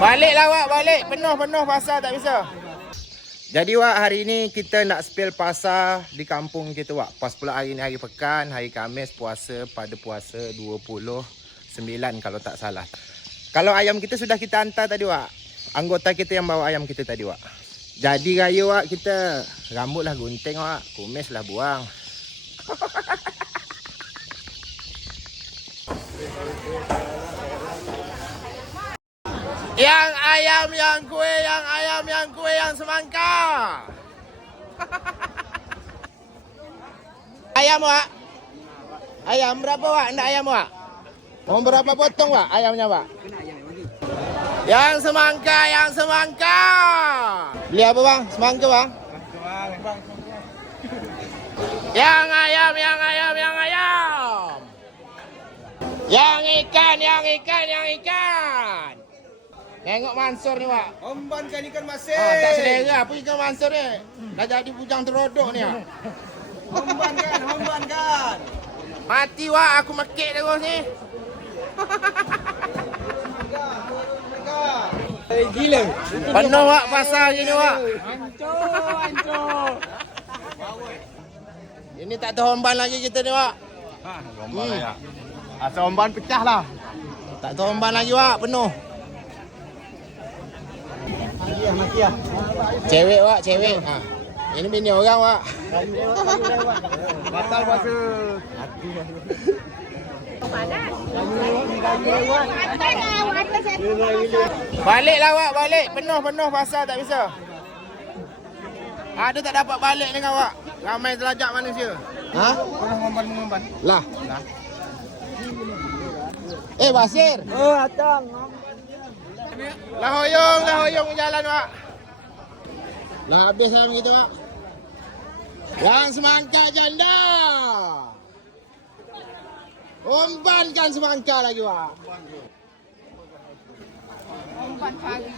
Baliklah Wak, balik. Penuh pasar tak bisa. Jadi Wak, hari ni kita nak spill pasar di kampung kita Wak. Pas pula hari ni hari pekan, hari Khamis puasa, pada puasa 29 kalau tak salah. Kalau ayam kita sudah kita hantar tadi Wak. Anggota kita yang bawa ayam kita tadi Wak. Jadi raya Wak kita. Rambut lah gunting Wak, kumis lah buang. Yang ayam yang kue, yang ayam yang kue yang semangka. Ayam Wak. Ayam berapa Wak? Nak ayam Wak? Mau berapa potong Wak ayamnya Wak? Yang semangka, yang semangka. Beli apa bang? Semangka bang? Yang ayam, yang ayam, yang ayam. Yang ikan, yang ikan, yang ikan. Tengok Mansur ni Wak. Omban kan ikan masin. Tak selera apa ikan Mansur ni. Dah jadi bujang terodok ni. Omban kan. Mati Wak, aku mekik terus ni. Gila. Penuh Wak pasar gini Wak. Hancur. Ini tak tahu omban lagi kita ni Wak. Omban ya. Asal omban pecah lah. Tak tahu omban lagi Wak, penuh. Maki ya. Cewek Wak, cewek. Ini bini orang Wak. Batal puasa. Baliklah Wak, balik. Penuh pasar tak bisa. Ada tak dapat balik dengan Wak. Ramai telajak manusia. Mengumban. Lah. Basir. Oh, datang. Lah hoyong jalan Wak. Lah habis dalam gitu Wak. Yang semangka janda. Umpankan semangka lagi Wak. Umpan pagi.